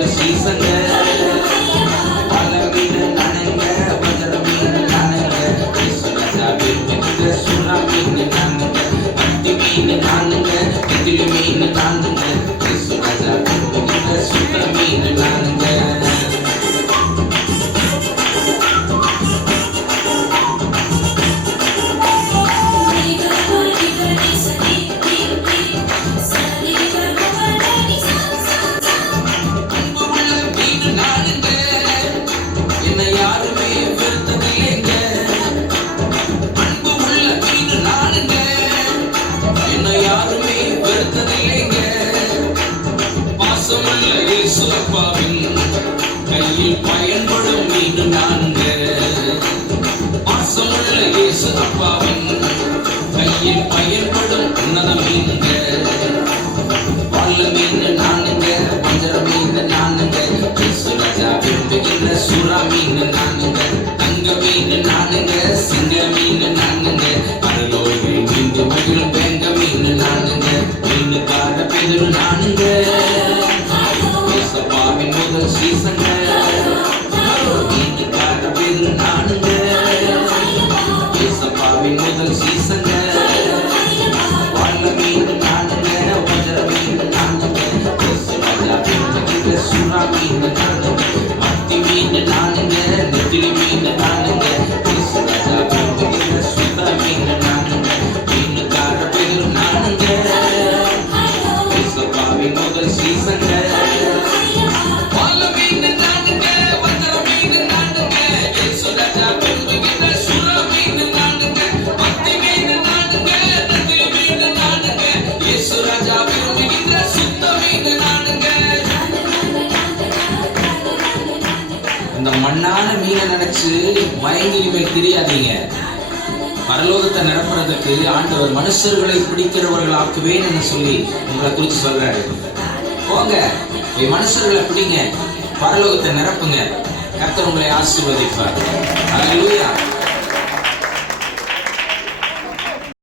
முதல் சீசங்க. பல மீன் நானுங்க, வஞ்சர மீன் நானுங்க, இயேசுராஜா விரும்புகின்ற சுறா மீன் நானுங்க, மத்தி மீன் நானுங்க, நெத்திலி மீன் நானுங்க, இயேசுராஜா விரும்புகின்ற சுத்த மீன் நானுங்க. கையில் பயன்படும் மீன் நான்க. பாசமுள்ள இயேசு அப்பாவின் கையில் பயன்படும் உன்னத மீன்க. வாழ மீன் நானுங்க, வஞ்சர மீன் நானுங்க, இயேசுராஜா விரும்புகின்ற சுறா மீன் நானுங்க, தங்க மீன் நானுங்க, சிங்க மீன் நானுங்க, பரலோகில் மீண்டு மகிழும் வேங்க மீன் நானுங்க, மீனுக்கார பேதுரு நானுங்க, இயேசப்பாவின் முதல் சீசங்க. மீனுக்கார பேதுரு நானுங்க, இயேசப்பாவின் முதல் சீசங்க. வாழ மீன் நானுங்க, வஞ்சர மீன் நானுங்க, இயேசுராஜா விரும்புகின்ற சுறா மீன் நானுங்க, மத்தி மீன் நானுங்க, நெத்திலி மீன் நானுங்க, இயேசுராஜா விரும்புகின்ற சுத்த மீன் நானுங்க, மீனுக்கார பேதுரு நானுங்க, இயேசப்பாவின் முதல் சீசங்க. இந்த மண்ணான மீனை நினைச்சு மயங்கி இனிமேல் தெரியாதீங்க. பரலோகத்தை நிரப்புறதுக்கு ஆண்டவர் மனுஷர்களை பிடிக்கிறவர்கள் ஆக்குவேன்னு சொல்லி உங்களை குறித்து சொல்றாரு. போங்க, மனுஷர்களை பிடிங்க, பரலோகத்தை நிரப்புங்க, கர்த்தர் உங்களை ஆசீர்வதிப்பார். அல்லேலூயா.